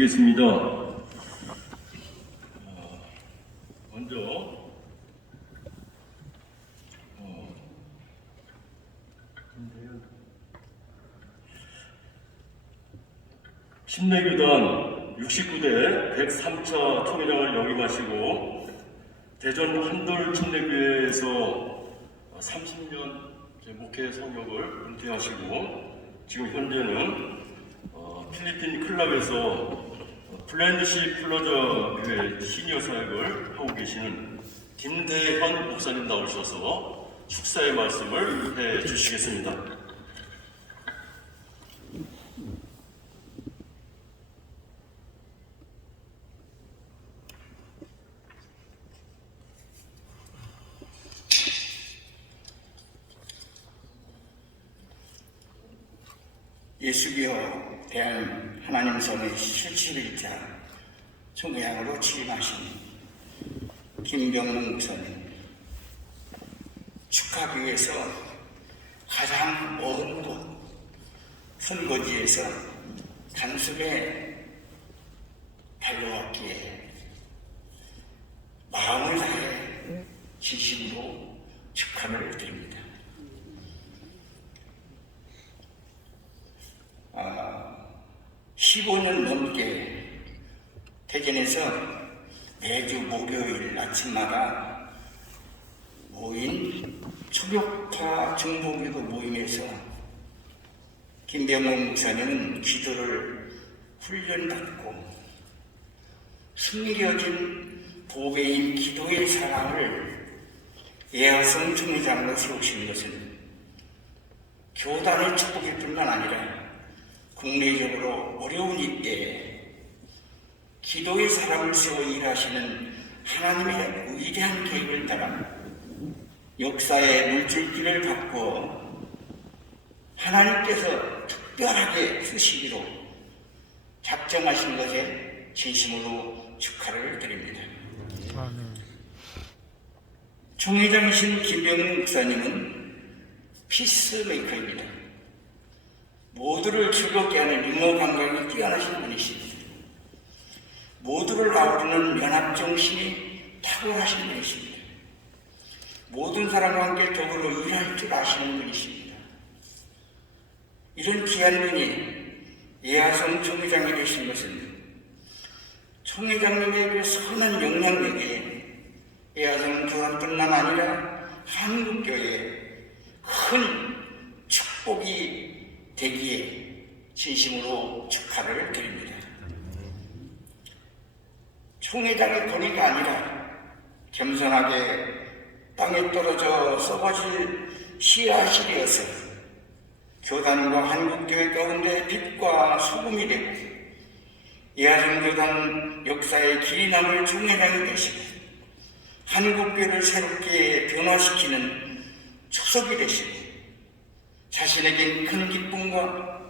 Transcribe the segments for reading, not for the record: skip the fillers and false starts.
겠습니다. 먼저 신내교단 69대 103차 총회장을 역임하시고 대전 한돌 침례교회에서 30년 목회 성역을 은퇴하시고 지금 현재는 필리핀 클럽에서 플랜드시 플러저 교회 시니어 사역을 하고 계시는 김대현 목사님 나오셔서 축사의 말씀을 해 주시겠습니다. 예수기어 대한 하나님 성의 실질일자 총회장으로 취임하신 김병문 목사님, 축하하기 위해서 가장 먼 곳 선거지에서 단숨에 달려왔기에 마음을 다해 진심으로 축하를 드립니다. 15년 넘게 대전에서 매주 목요일 아침마다 모인 초격파 중보기도 모임에서 김병문 목사님은 기도를 훈련받고 숨겨진 보배인 기도의 사랑을 예화성 총회장으로 세우신 것은 교단의 축복일 뿐만 아니라 국내적으로 어려운 이때에 기도의 사람을 세워 일하시는 하나님의 위대한 계획을 따라 역사의 물줄기를 바꾸어 하나님께서 특별하게 쓰시기로 작정하신 것에 진심으로 축하를 드립니다. 총회장이신 김병문 목사님은 피스메이커입니다. 모두를 즐겁게 하는 유머 감각이 뛰어나신 분이십니다. 모두를 아우르는 연합정신이 탁월하신 분이십니다. 모든 사람과 함께 더불어 일할 줄 아시는 분이십니다. 이런 귀한 분이 예화성 총회장이 되신 것은 총회장님의 그 선한 영향력에 예화성 교단뿐만 아니라 한국교회에 큰 축복이 되기에 진심으로 축하를 드립니다. 총회장의 권위가 아니라 겸손하게 땅에 떨어져 썩어질 씨앗이되어서 교단과 한국교회 가운데 빛과 소금이 되고 예화성교단 역사의 길이 남을 총회장이 되시고 한국교회를 새롭게 변화시키는 초석이 되시고 자신에겐 큰 기쁨과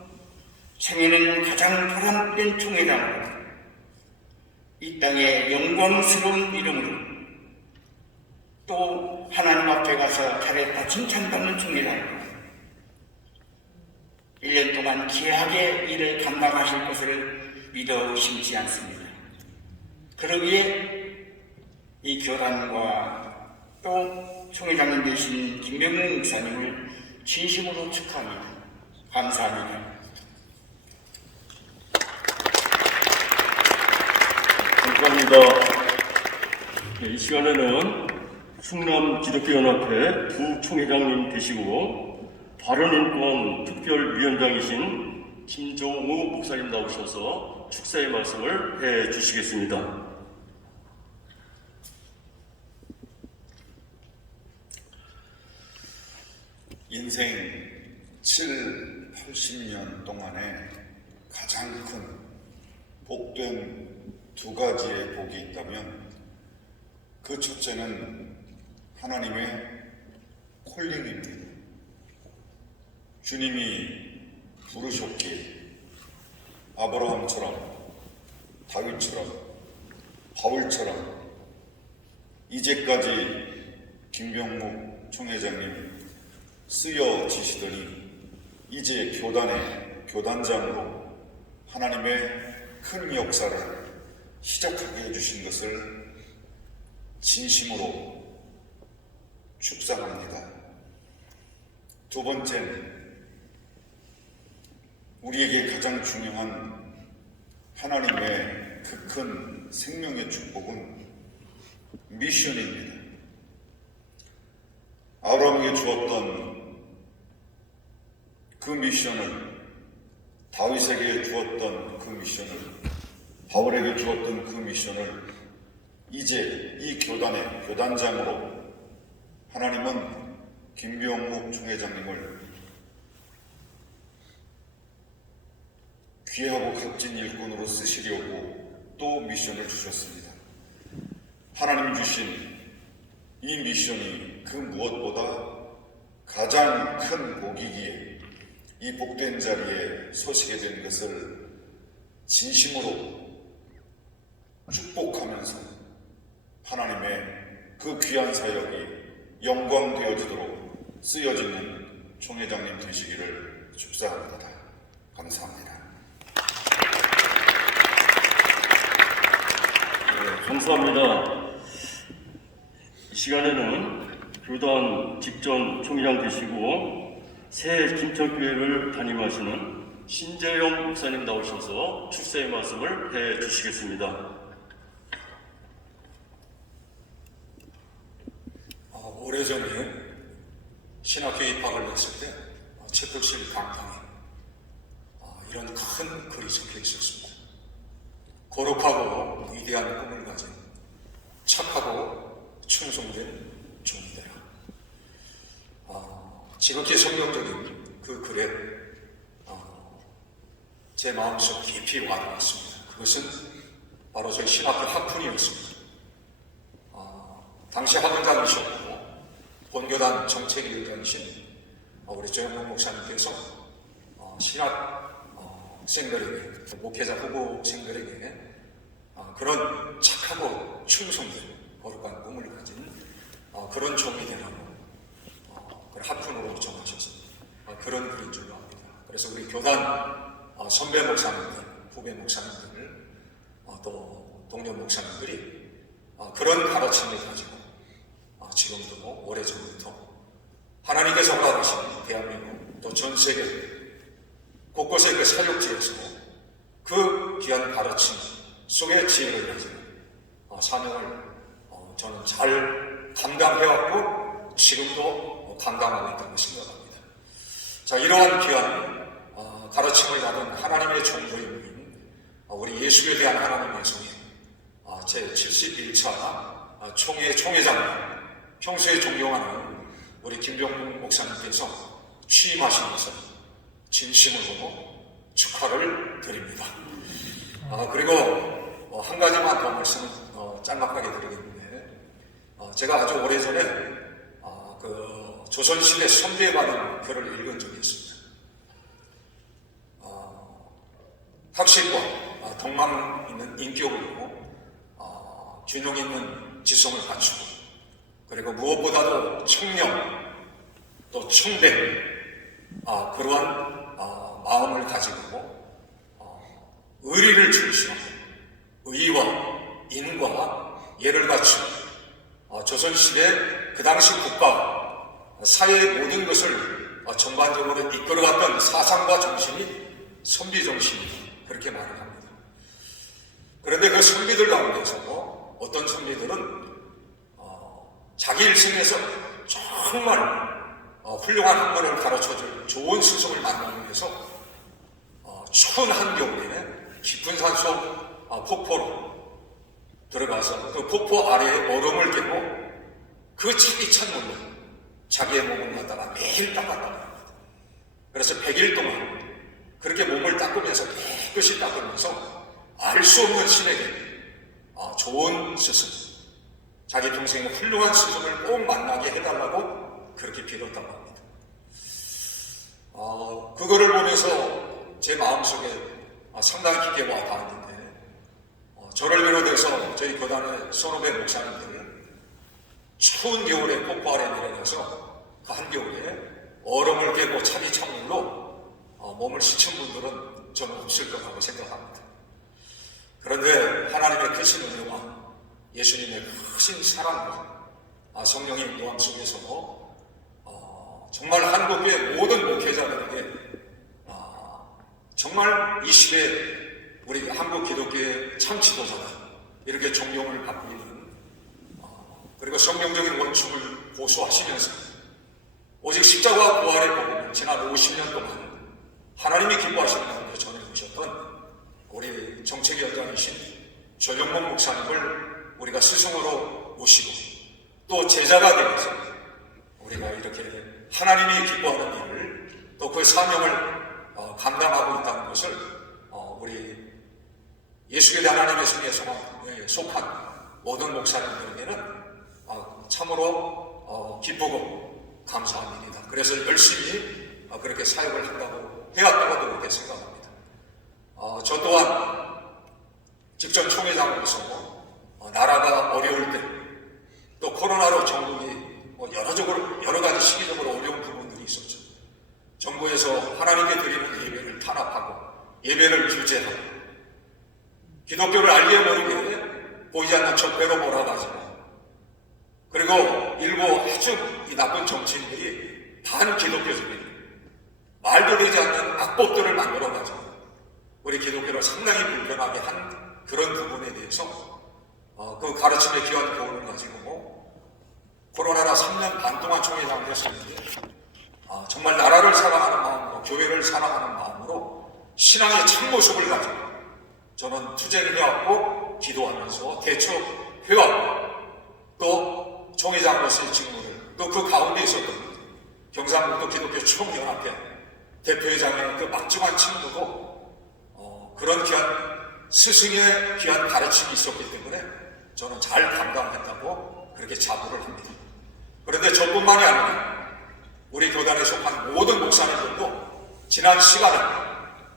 생애는 가장 보람된 총회장으로 이 땅의 영광스러운 이름으로 또 하나님 앞에 가서 잘했다 칭찬받는 총회장으로 1년 동안 귀하게 일을 감당하실 것을 믿어 의심치 않습니다. 그러기에 이 교단과 또 총회장님 되신 김병문 목사님을 진심으로 축하합니다. 감사합니다. 감사합니다. 이 시간에는 충남 기독교연합회 부총회장님 되시고 바른인권 특별위원장이신 김종우 목사님 나오셔서 축사의 말씀을 해 주시겠습니다. 인생 7, 80년 동안에 가장 큰 복된 두 가지의 복이 있다면 그 첫째는 하나님의 콜링입니다. 주님이 부르셨기에 아브라함처럼 다윗처럼 바울처럼 이제까지 김병묵 총회장님 쓰여지시더니 이제 교단의 교단장으로 하나님의 큰 역사를 시작하게 해주신 것을 진심으로 축상합니다. 두 번째는 우리에게 가장 중요한 하나님의 그 큰 생명의 축복은 미션입니다. 아브라함에게 주었던 그 미션을, 다윗에게 주었던 그 미션을, 바울에게 주었던 그 미션을 이제 이 교단의 교단장으로 하나님은 김병묵 총회장님을 귀하고 값진 일꾼으로 쓰시려고 또 미션을 주셨습니다. 하나님 주신 이 미션이 그 무엇보다 가장 큰 복이기에 이 복된 자리에 서시게 된 것을 진심으로 축복하면서 하나님의 그 귀한 사역이 영광되어지도록 쓰여지는 총회장님 되시기를 축사합니다. 감사합니다. 네, 감사합니다. 이 시간에는 교단 직전 총회장 되시고 새 김천교회를 담임하시는 신재영 목사님 나오셔서 출세의 말씀을 해 주시겠습니다. 오래전에 신학교 입학을 했을 때 채플실 강당에 이런 큰 글이 적혀 있었습니다. 거룩하고 위대한 꿈을 가진 착하고 충성된 종이되라. 지극히 성경적인 그 글에 제 마음속 깊이 와닿았습니다. 그것은 바로 저희 신학교 학훈이었습니다. 당시 학원장이셨고 본교단 정책위원장이신 우리 조영록 목사님께서 신학생들에게, 목회자 후보생들에게 그런 착하고 충성된 거룩한 꿈을 가진 그런 종이 되라고 학훈으로 정하셨습니다. 그런 글인 줄로 압니다. 그래서 우리 교단 선배 목사님들, 후배 목사님들, 또 동료 목사님들이 그런 가르침을 가지고 지금도 오래전부터 하나님께서 허락하신 대한민국 또 전 세계 곳곳의 그 사역지에서 그 귀한 가르침 속에 지혜를 가지고 사명을 저는 잘 감당해왔고 지금도 감당하고 있다고 생각합니다. 자, 이러한 귀한 가르침을 받은 하나님의 종도의 모임, 우리 예수에 대한 하나님의 성에 제71차 총회장 평소에 존경하는 우리 김병묵 목사님께서 취임하신 것을 진심으로 축하를 드립니다. 그리고 한 가지만 더 말씀을 짤막하게 드리겠는데, 제가 아주 오래전에 그 조선시대 선비에관한 글을 읽은 적이 있습니다. 학식과 덕망 있는 인격으로 균형 있는 지성을 갖추고, 그리고 무엇보다도 청렴 또 청대 그러한 마음을 가지고 의리를 중시하고 의와 인과 예를 갖추고 조선시대 그 당시 국가 사회의 모든 것을 전반적으로 이끌어갔던 사상과 정신이 선비 정신이다, 그렇게 말을 합니다. 그런데 그 선비들 가운데서 어떤 선비들은 자기 일생에서 정말 훌륭한 학문을 가르쳐줄 좋은 스승을 만나기 위해서 추운 한겨울에 깊은 산속 폭포로 들어가서 그 폭포 아래에 얼음을 깨고 그 차디 찬 물로 자기의 몸을 갖다가 매일 닦았답니다. 그래서 100일 동안 그렇게 몸을 닦으면서 깨끗이 닦으면서 알 수 없는 신에게 좋은 스승, 자기 동생의 훌륭한 스승을 꼭 만나게 해달라고 그렇게 빌었다고 합니다. 그거를 보면서 제 마음속에 상당히 깊게 와닿았는데, 저를 비롯해서 저희 교단의 선후배 목사님들은 추운 겨울에 폭포 아래 내려가서 그 한겨울에 얼음을 깨고 차디 찬물로 몸을 씻은 분들은 저는 없을 거라고 생각합니다. 그런데 하나님의 크신 은혜와 예수님의 크신 사랑과 성령의 인도함 속에서 정말 한국의 모든 목회자들에게 정말 이 시대에 우리 한국 기독교의 참 지도자다 이렇게 존경을 받고 있는 그리고 성경적인 원칙을 고수하시면서 오직 십자가 부활의 복음을 지난 50년 동안 하나님이 기뻐하시는 가운데 전해주셨던 우리 정책위원장이신 조영목 목사님을 우리가 스승으로 모시고 또 제자가 되어서 우리가 이렇게 하나님이 기뻐하는 일을 또 그 사명을 감당하고 있다는 것을 우리 예수에 대한 하나님의 승리의 소망에 속한 모든 목사님들에게는 참으로 기쁘고 감사한 일이다. 그래서 열심히 그렇게 사역을 한다고 해왔다고도 그렇게 생각합니다. 저 또한 직전 총회장으로서 나라가 어려울 때 또 코로나로 전국이 여러 가지 시기적으로 어려운 부분들이 있었죠. 정부에서 하나님께 드리는 예배를 탄압하고 예배를 규제하고 기독교를 알게 모르게 보이지 않는 적폐로 몰아가지고 그리고 일부 아주 이 나쁜 정치인들이 반기독교적인 말도 되지 않는 악법들을 만들어가지고 우리 기독교를 상당히 불편하게 한 그런 부분에 대해서 그 가르침의 귀한 교훈을 가지고 코로나나 3년 반 동안 총회장을 했었는데 정말 나라를 사랑하는 마음으로 교회를 사랑하는 마음으로 신앙의 참모습을 가지고 저는 투쟁해왔고 기도하면서 대처해왔고 또 총회장으로서의 직무를 또 그 가운데 있었던 경상북도 기독교 총연합회 대표회장의 그 막중한 직무도 그런 귀한 스승의 귀한 가르침이 있었기 때문에 저는 잘 감당했다고 그렇게 자부를 합니다. 그런데 저뿐만이 아니라 우리 교단에 속한 모든 목사님들도 지난 시간에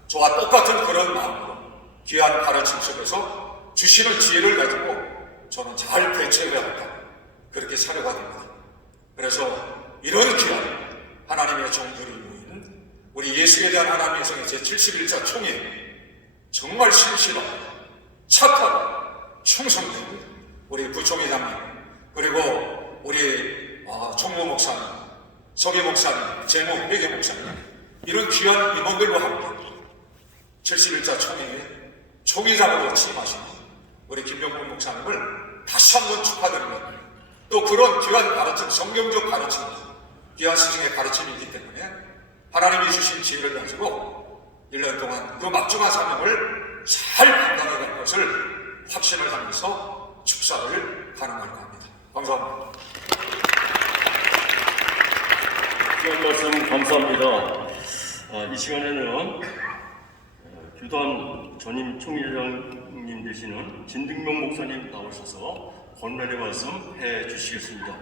저와 똑같은 그런 마음으로 귀한 가르침 속에서 주시는 지혜를 가지고 저는 잘 대처해야 한다. 그렇게 사려가 됩니다. 그래서 이런 귀한 하나님의 종들이 모인 우리 예수에 대한 하나님의 성의 제71차 총회 정말 신실하고 착하고 충성된 우리 부총회장님 그리고 우리 총무 목사님, 서기 목사님, 재무 회계 목사님 이런 귀한 임원들과 함께 71차 총회에 총회장으로 취임하신 우리 김병국 목사님을 다시 한번 축하드립니다. 또 그런 귀한 가르침, 성경적 가르침, 귀한 스승의 가르침이기 때문에 하나님이 주신 지혜를 가지고 1년 동안 그 막중한 사명을 잘 감당해 갈 것을 확신을 하면서 축사를 가능할 겁니다. 감사합니다. 귀한 말씀 감사합니다. 이 시간에는 교단 전임 총회장님 되시는 진등명 목사님 나오셔서 권면의 말씀 해 주시겠습니다.